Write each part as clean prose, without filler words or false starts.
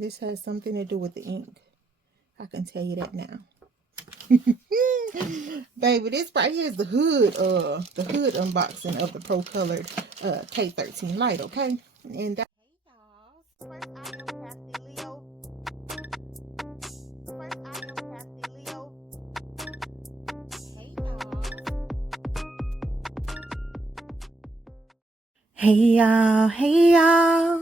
This has something to do with the ink. I can tell you that now. Baby, this right here is the hood unboxing of the procolored K13 Lite, okay? And that, hey y'all, first I am Crafty Leo. First I am Crafty Leo. Hey y'all. Hey y'all, hey y'all.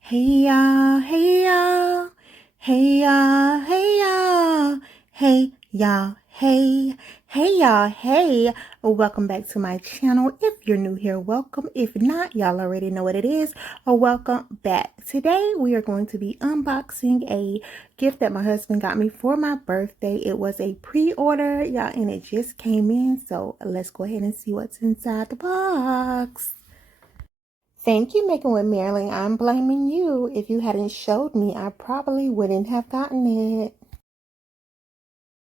Hey y'all, hey y'all. Hey y'all, hey y'all. Hey y'all, hey. Hey y'all, hey. Welcome back to my channel. If you're new here, welcome. If not, y'all already know what it is. Welcome back. Today we are going to be unboxing a gift that my husband got me for my birthday. It was a pre-order, y'all, and it just came in. So let's go ahead and see what's inside the box. Thank you, Making with Marilyn. I'm blaming you. If you hadn't showed me, I probably wouldn't have gotten it.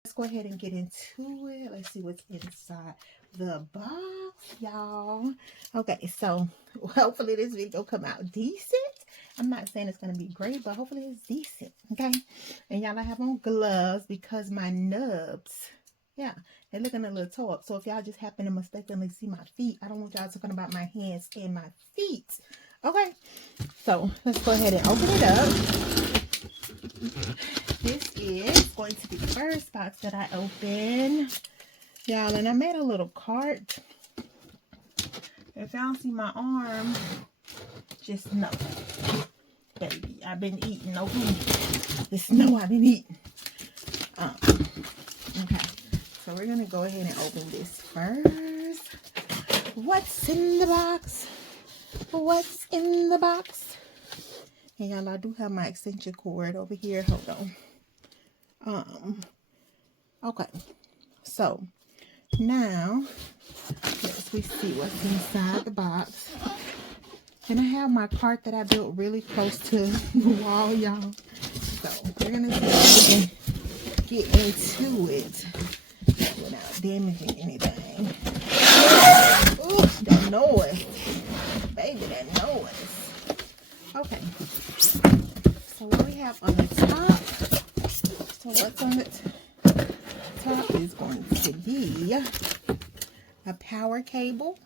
Let's go ahead and get into it. Let's see what's inside the box, y'all. Okay, so hopefully this video come out decent. I'm not saying it's going to be great, but hopefully it's decent, okay? And y'all, I have on gloves because my nubs, yeah, they're looking a little tore up. So if y'all just happen to mistakenly see my feet, I don't want y'all talking about my hands and my feet. Okay, so let's go ahead and open it up. This is going to be the first box that I open, y'all, and I made a little cart. If y'all see my arm, just know, baby, I've been eating, okay? Just know I've been eating. Okay, so we're gonna go ahead and open this first. What's in the box? What's in the box? And y'all, I do have my extension cord over here. Hold on. Okay, so now let's see what's inside the box. And I have my cart that I built really close to the wall, y'all. So we're gonna see if we can get into it without damaging anything. Ooh, that noise, baby, that noise. Okay, so what we have on the top. So what's on the top is going to be a power cable.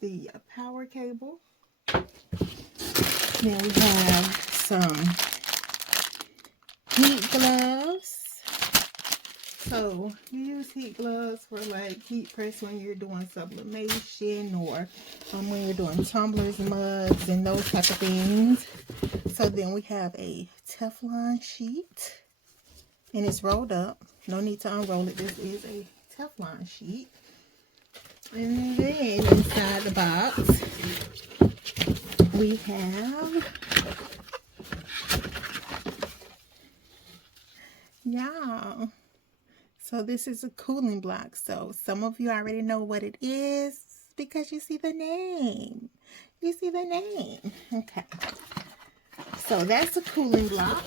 The power cable. Then we have some heat gloves. So you use heat gloves for like heat press when you're doing sublimation or when you're doing tumblers, mugs, and those type of things. So then we have a Teflon sheet, and it's rolled up. No need to unroll it. This is a Teflon sheet. And then inside the box, we have, y'all, so this is a cooling block. So some of you already know what it is because you see the name. You see the name. Okay. So that's a cooling block.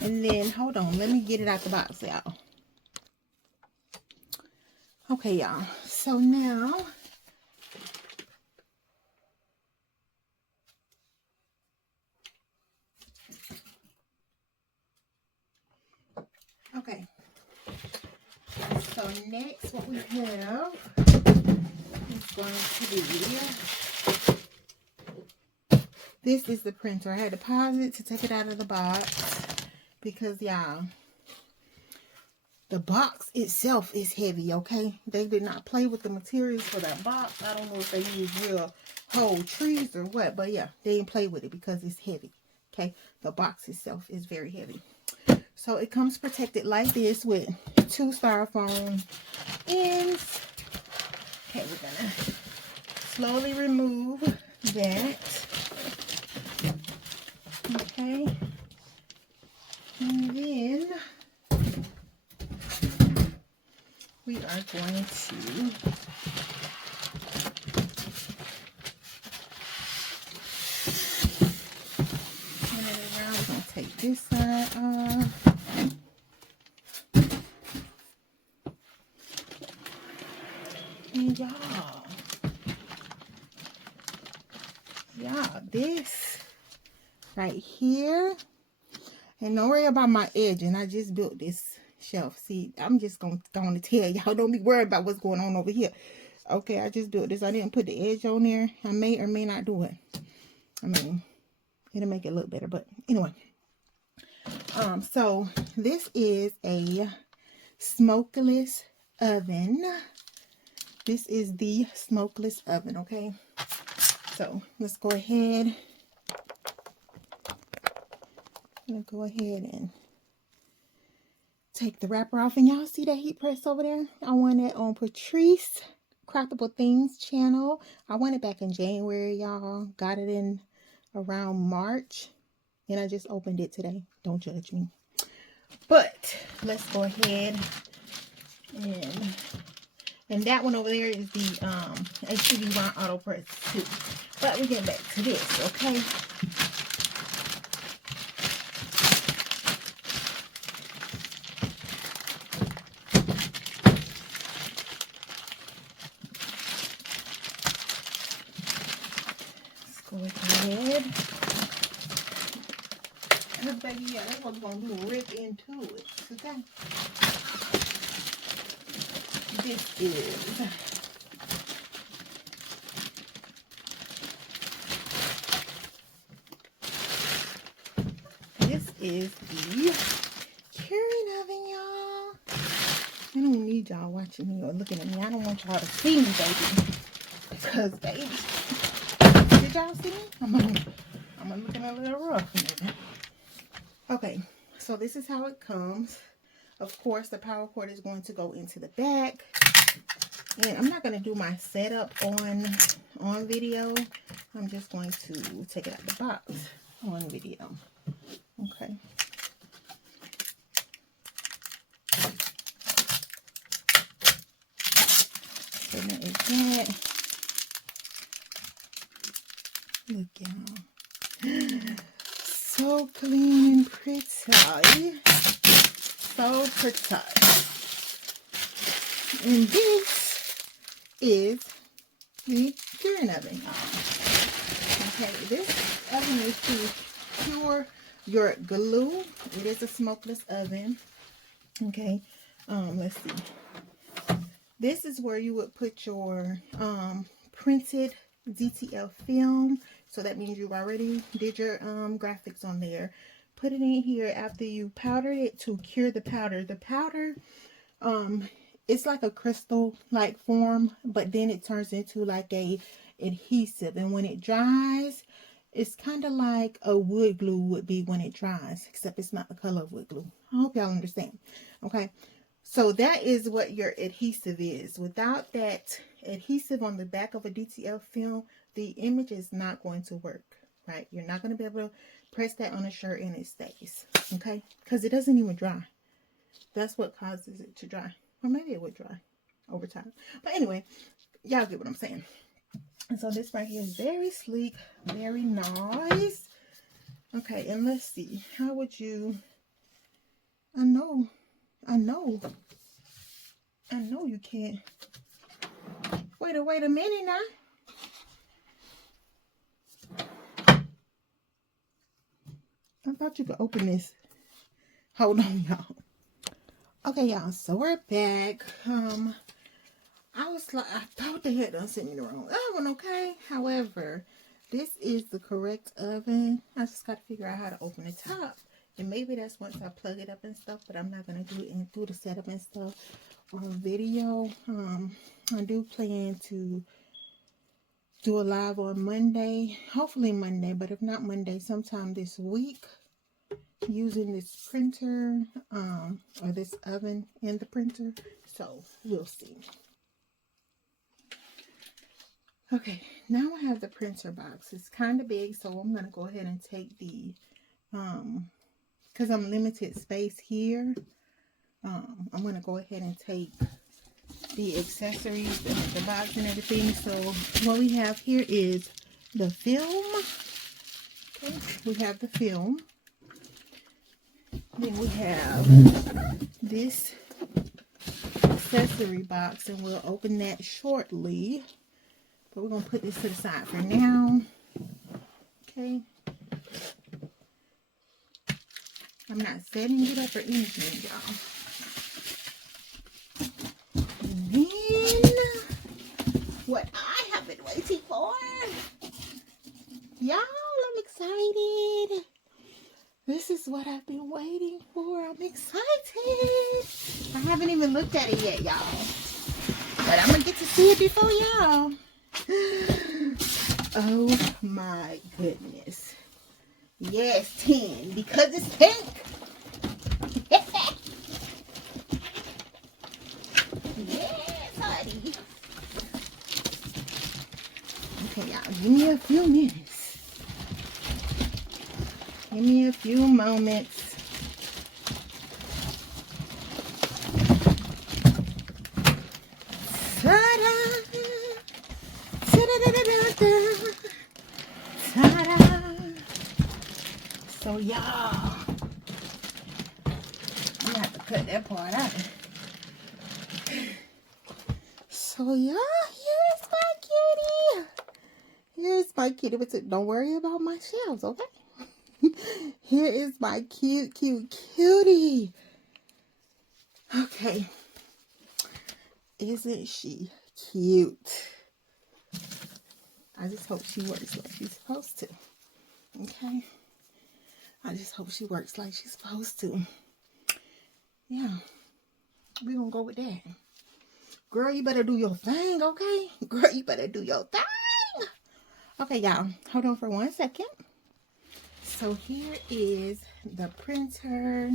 And then, hold on, let me get it out the box, y'all. Okay, y'all. So now, okay. So next, what we have is going to be, this is the printer. I had to pause it to take it out of the box because, y'all, the box itself is heavy, okay? They did not play with the materials for that box. I don't know if they use real whole trees or what, but yeah, they didn't play with it because it's heavy, okay? The box itself is very heavy. So it comes protected like this with 2 styrofoam ends. Okay, we're gonna slowly remove that. Okay. And then we are going to turn it around. We're going to take this side off. And y'all, Yeah, this right here. And don't worry about my edging. I just built this shelf. See, I'm just going to tell y'all, don't be worried about what's going on over here. Okay, I just built this. I didn't put the edge on there. I may or may not do it. I mean, it'll make it look better. But anyway. So this is a smokeless oven. This is the smokeless oven, okay? So let's go ahead. I'm gonna go ahead and take the wrapper off. And y'all see that heat press over there? I won it on Patrice Craftable Things channel. I won it back in January, y'all. Got it in around March. And I just opened it today. Don't judge me. But let's go ahead and that one over there is the HTV One Auto Press 2. But we're getting back to this, okay? Let's go ahead. Baby, yeah, that's what we're going to do. Rip into it, okay? This is the curing oven, y'all. I don't need y'all watching me or looking at me. I don't want y'all to see me, baby. Because, baby, did y'all see me? I'm looking a little rough. Okay, so this is how it comes. Of course, the power cord is going to go into the back. And I'm not going to do my setup on video. I'm just going to take it out the box on video. Okay. So that is that. Look, y'all. So clean and pretty. So pretty. And this is the curing oven. Okay, this oven is to cure your glue. It is a smokeless oven. Okay, let's see. This is where you would put your printed DTF film. So that means you've already did your graphics on there. Put it in here after you powdered it to cure the powder. The powder, it's like a crystal-like form, but then it turns into like a adhesive. And when it dries, it's kind of like a wood glue would be when it dries, except it's not the color of wood glue. I hope y'all understand. Okay, so that is what your adhesive is. Without that adhesive on the back of a DTF film, the image is not going to work, right? You're not going to be able to press that on a shirt and it stays, okay? Because it doesn't even dry. That's what causes it to dry. Or maybe it would dry over time. But anyway, y'all get what I'm saying. And so this right here is very sleek, very nice. Okay, and let's see. How would you... I know you can't. Wait a minute now. I thought you could open this. Hold on, y'all. Okay, y'all, so we're back. I was like, I thought they had done sent me the wrong oven, okay? However, this is the correct oven. I just got to figure out how to open the top. And maybe that's once I plug it up and stuff, but I'm not going to do it and do the setup and stuff on video. I do plan to do a live on Monday, hopefully Monday, but if not Monday, sometime this week, using this printer, or this oven and the printer. So we'll see. Okay, now I have the printer box. It's kind of big, so I'm going to go ahead and take the, because I'm limited space here, I'm going to go ahead and take the accessories, the box and everything. So what we have here is the film. Okay, we have the film. Then we have this accessory box, and we'll open that shortly. But we're going to put this to the side for now. Okay. I'm not setting it up or anything, y'all. And then, what I have been waiting for. Y'all, I'm excited. This is what I've been waiting for. I'm excited. I haven't even looked at it yet, y'all. But I'm going to get to see it before y'all. Oh my goodness. Yes, 10. Because it's pink. Yes, honey. Okay, y'all. Give me a few minutes. Give me a few moments. Ta-da! Ta-da-da-da-da-da! Ta-da! So, y'all, I'm gonna have to cut that part out. So, y'all, here's my cutie. Here's my cutie. But don't worry about my shells, okay? Here is my cute cutie. Okay. Isn't she cute? I just hope she works like she's supposed to. Okay? I just hope she works like she's supposed to. Yeah. We're going to go with that. Girl, you better do your thing, okay? Girl, you better do your thing. Okay, y'all. Hold on for 1 second. So here is the printer.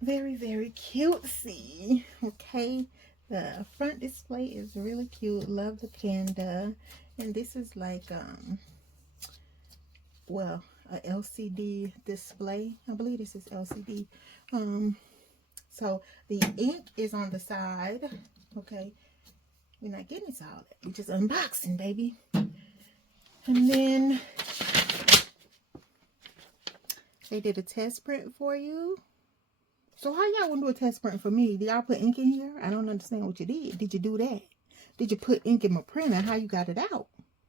Very, very cutesy. Okay. The front display is really cute. Love the panda. And this is like, well, a LCD display. I believe this is LCD. So the ink is on the side. Okay. We're not getting it all. We're just unboxing, baby. And then they did a test print for you. So how y'all gonna do a test print for me? Did y'all put ink in here? I don't understand what you did. Did you do that? Did you put ink in my printer? How you got it out?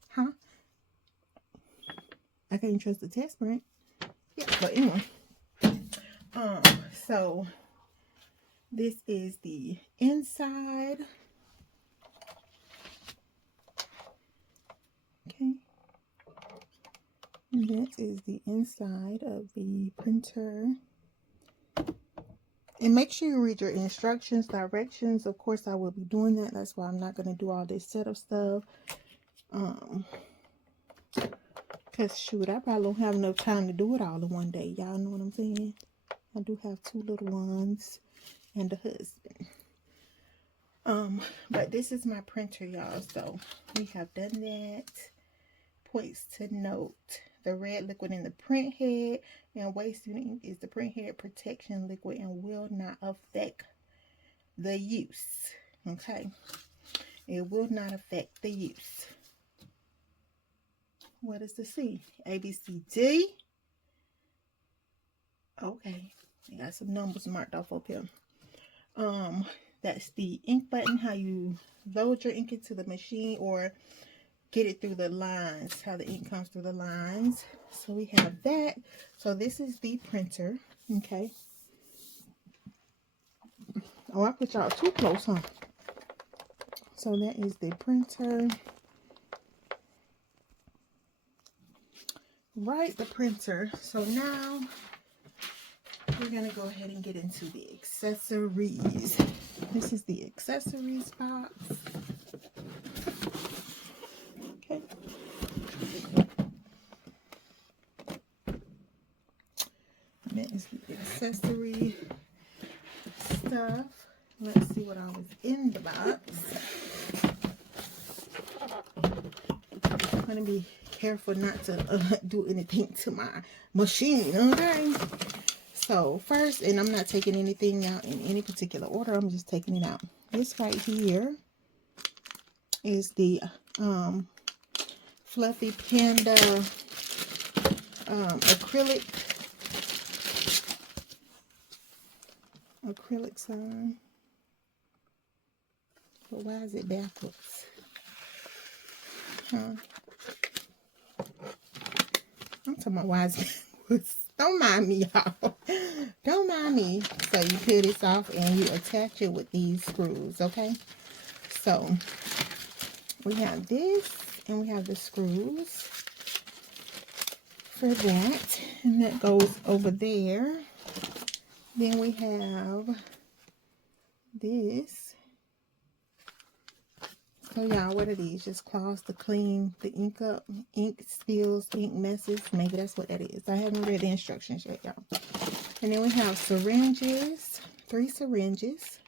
Huh? I can't trust the test print. Yeah, but anyway. So this is the inside. Okay. And that is the inside of the printer. And make sure you read your instructions, directions. Of course, I will be doing that. That's why I'm not going to do all this setup stuff. Because, shoot, I probably don't have enough time to do it all in one day. Y'all know what I'm saying? I do have 2 little ones and a husband. But this is my printer, y'all. So, we have done that. Points to note. The red liquid in the print head and wasting ink is the print head protection liquid and will not affect the use. Okay. It will not affect the use. What is the C? A, B, C, D. Okay. I got some numbers marked off up here. That's the ink button, how you load your ink into the machine or get it through the lines, how the ink comes through the lines. So we have that. So this is the printer. Okay. Oh, I put y'all too close, huh? So that is the printer. Right, the printer. So now we're going to go ahead and get into the accessories. This is the accessories box. Okay. And that is the accessory stuff. Let's see what all was in the box. I'm going to be careful not to do anything to my machine, okay? So first, and I'm not taking anything out in any particular order, I'm just taking it out. This right here is the Fluffy Panda acrylic sign. But why is it backwards? Huh? talking about why it's don't mind me, y'all. Don't mind me. So you peel this off and you attach it with these screws, okay? So we have this and we have the screws for that, and that goes over there. Then we have this. So y'all, what are these? Just cloths to clean the ink up, ink spills, ink messes. Maybe that's what that is. I haven't read the instructions yet, y'all. And then we have syringes, 3 syringes.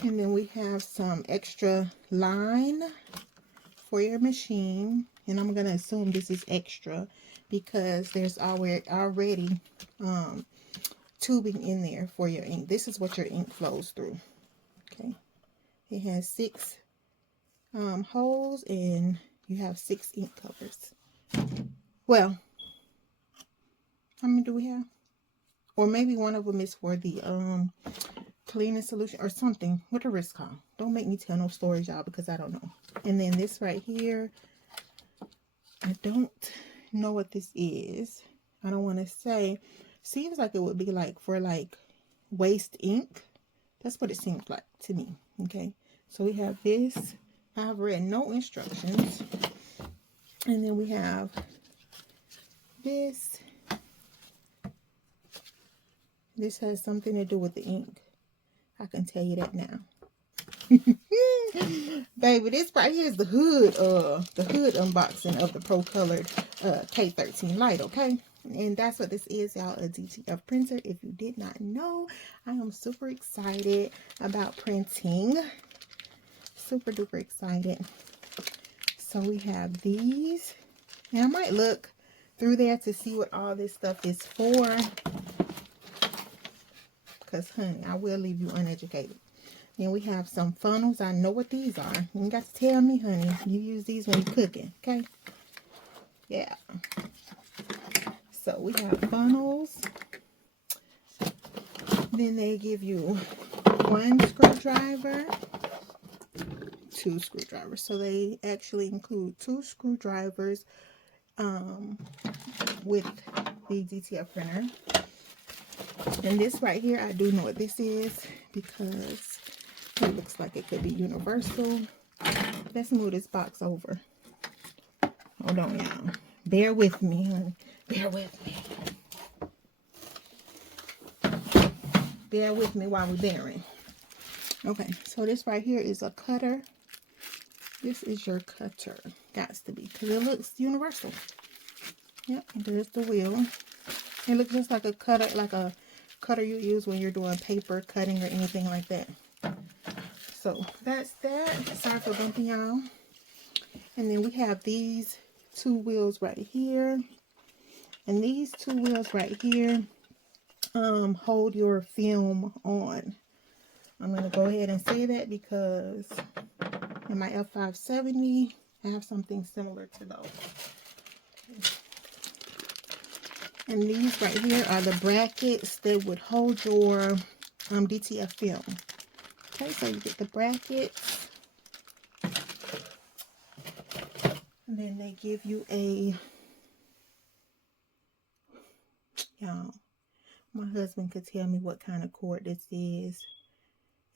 And then we have some extra line for your machine. And I'm going to assume this is extra because there's already tubing in there for your ink. This is what your ink flows through. Okay, it has 6 holes, and you have 6 ink covers. Well, how many do we have? Or maybe one of them is for the cleaning solution or something. What the risk called? Don't make me tell no stories, y'all, because I don't know. And then this right here, I don't know what this is. I don't want to say. Seems like it would be like for like waste ink. That's what it seems like to me. Okay, so we have this. I've read no instructions. And then we have this. This has something to do with the ink. I can tell you that now. Baby, this right here is the hood unboxing of the procolored K13 Lite, okay? And that's what this is, y'all, a DTF printer. If you did not know, I am super excited about printing. Super duper excited. So we have these. And I might look through there to see what all this stuff is for. Because, honey, I will leave you uneducated. Then we have some funnels. I know what these are. You ain't got to tell me, honey. You use these when you're cooking, okay? Yeah. So we have funnels. Then they give you 1 screwdriver, 2 screwdrivers. So they actually include 2 screwdrivers with the DTF printer. And this right here, I do know what this is because it looks like it could be universal. Let's move this box over. Hold on, y'all. Bear with me, honey. Bear with me. Bear with me while we're bearing. Okay, so this right here is a cutter. This is your cutter. Gots to be, because it looks universal. Yep, there's the wheel. It looks just like a cutter you use when you're doing paper cutting or anything like that. So that's that. Sorry for bumping y'all. And then we have these 2 wheels right here. And these 2 wheels right here hold your film on. I'm going to go ahead and say that because in my F570, I have something similar to those. And these right here are the brackets that would hold your DTF film. Okay, so you get the brackets. And then they give you a, y'all, my husband could tell me what kind of cord this is.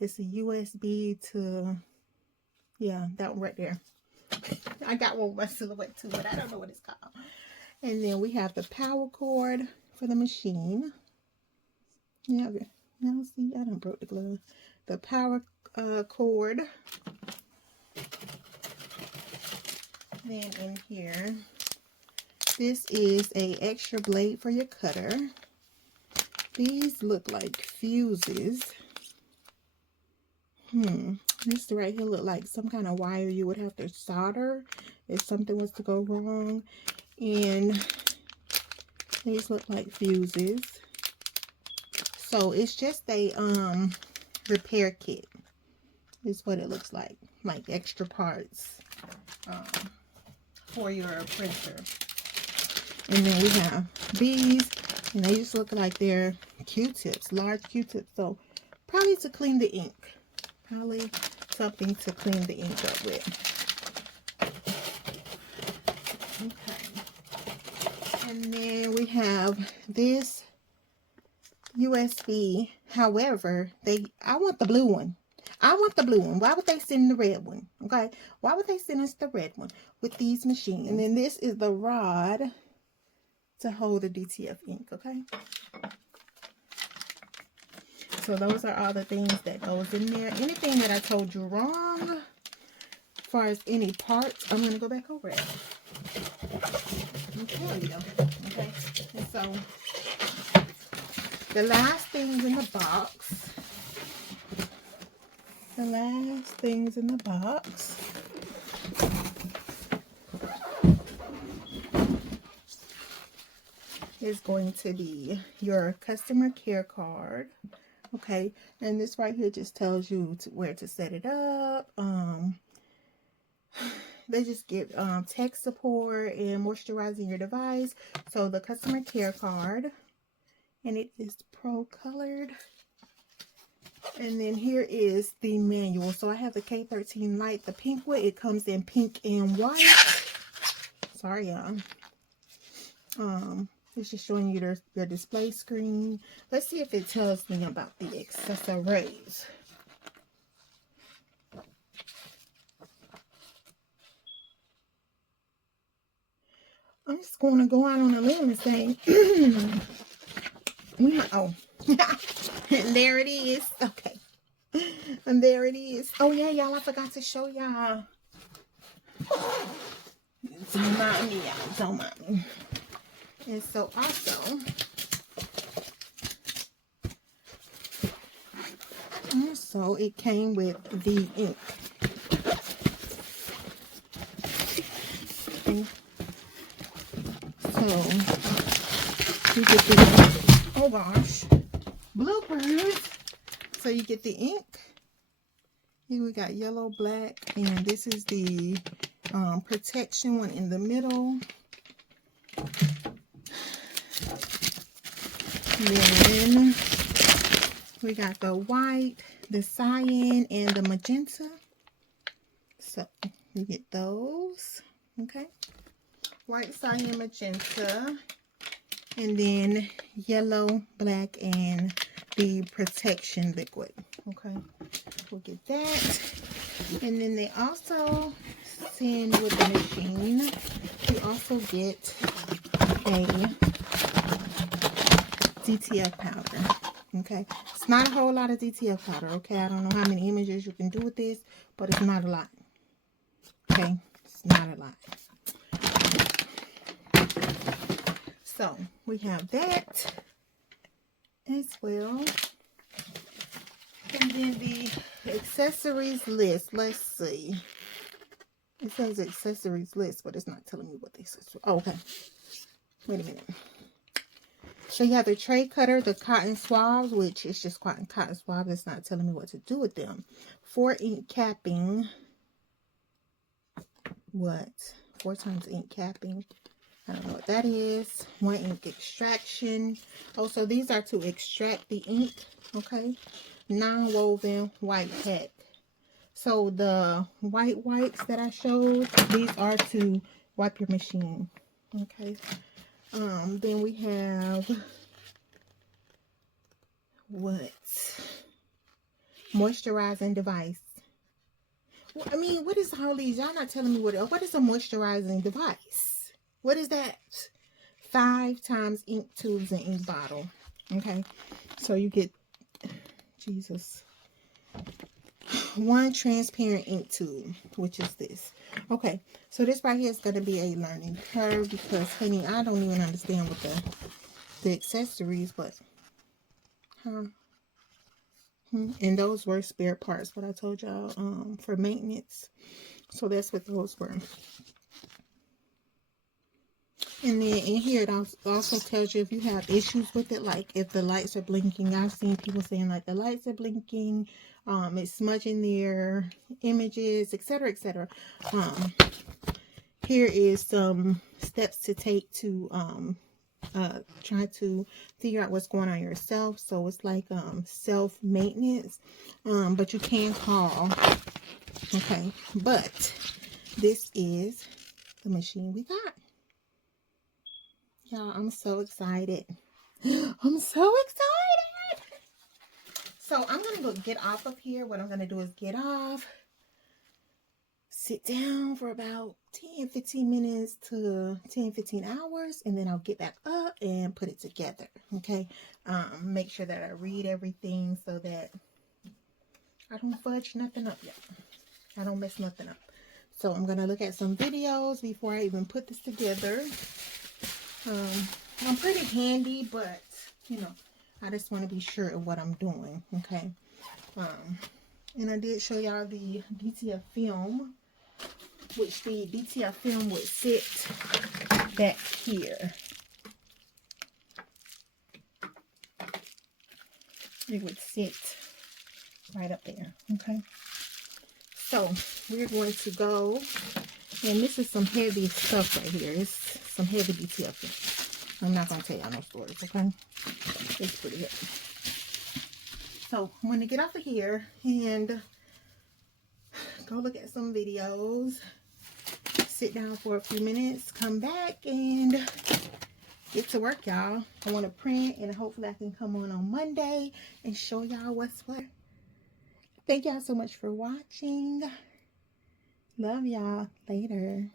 It's a USB to, yeah, that one right there. I got one with my silhouette too, but I don't know what it's called. And then we have the power cord for the machine. Yeah, now see, I done broke the glove. The power cord. Then in here, this is a extra blade for your cutter. These look like fuses. This right here look like some kind of wire you would have to solder if something was to go wrong. And these look like fuses. So it's just a repair kit is what it looks like extra parts for your printer. And then we have these, and they just look like they're Q-tips, large Q-tips. So probably to clean the ink. Probably something to clean the ink up with. Okay. And then we have this USB. However, I want the blue one. I want the blue one. Why would they send the red one? Okay. Why would they send us the red one with these machines? And then this is the rod to hold the DTF ink. Okay. So those are all the things that goes in there. Anything that I told you wrong as far as any parts, I'm going to go back over it. Okay. And so the last things in the box. Is going to be your customer care card. Okay, and this right here just tells you where to set it up. They just give tech support and moisturizing your device. So the customer care card, and it is procolored. And then here is the manual. So I have the K13 Lite, the pink one. It comes in pink and white. Sorry, y'all. It's just showing you your display screen. Let's see if it tells me about the accessories. I'm just going to go out on a limb and say, oh, and there it is. Okay. And there it is. Oh, yeah, y'all, I forgot to show y'all. Don't mind me, y'all. Don't mind me. And so also it came with the ink. Okay. So you get the, oh gosh, bloopers. So you get the ink. Here we got yellow, black, and this is the protection one in the middle. Then we got the white, the cyan, and the magenta. So you get those. Okay. White, cyan, magenta. And then yellow, black, and the protection liquid. Okay. We'll get that. And then they also send with the machine, you also get a DTF powder. Okay, it's not a whole lot of DTF powder. Okay, I don't know how many images you can do with this, but it's not a lot. Okay, it's not a lot. So we have that as well. And then the accessories list. Let's see. It says accessories list, but it's not telling me what they say. Oh, okay. Wait a minute. So you have the tray cutter, the cotton swabs, which is just cotton swabs. It's not telling me what to do with them. 4 ink capping. What? 4 times ink capping. I don't know what that is. 1 ink extraction. Oh, so these are to extract the ink. Okay. Non-woven white hat. So the white wipes that I showed, these are to wipe your machine. Okay. Then we have what? Moisturizing device. Well, I mean, what is all these? Y'all not telling me what is a moisturizing device? What is that? 5 times ink tubes and ink bottle. Okay. So you get, Jesus, 1 transparent ink tube, which is this. Okay, so this right here is going to be a learning curve because, honey, I don't even understand what the accessories, but, and those were spare parts, what I told y'all, for maintenance. So that's what those were. And then in here, it also tells you if you have issues with it, like if the lights are blinking. I've seen people saying like the lights are blinking, it's smudging their images, etc., etc. Here is some steps to take to try to figure out what's going on yourself. So it's like self-maintenance, but you can call. Okay, but this is the machine we got. Y'all, I'm so excited. I'm so excited. So I'm going to go get off of here. What I'm going to do is get off, sit down for about 10-15 minutes to 10-15 hours, and then I'll get back up and put it together. Okay. Make sure that I read everything so that I don't fudge nothing up yet. I don't mess nothing up. So I'm going to look at some videos before I even put this together. I'm pretty handy, but, you know, I just want to be sure of what I'm doing, okay? And I did show y'all the DTF film, which the DTF film would sit back here. It would sit right up there, okay? So we're going to go, and this is some heavy stuff right here. It's some heavy DTF film. I'm not going to tell y'all no stories, okay? It's pretty heavy. So I'm going to get off of here and go look at some videos, sit down for a few minutes, come back, and get to work, y'all. I want to print, and hopefully I can come on Monday and show y'all what's what. Thank y'all so much for watching. Love y'all. Later.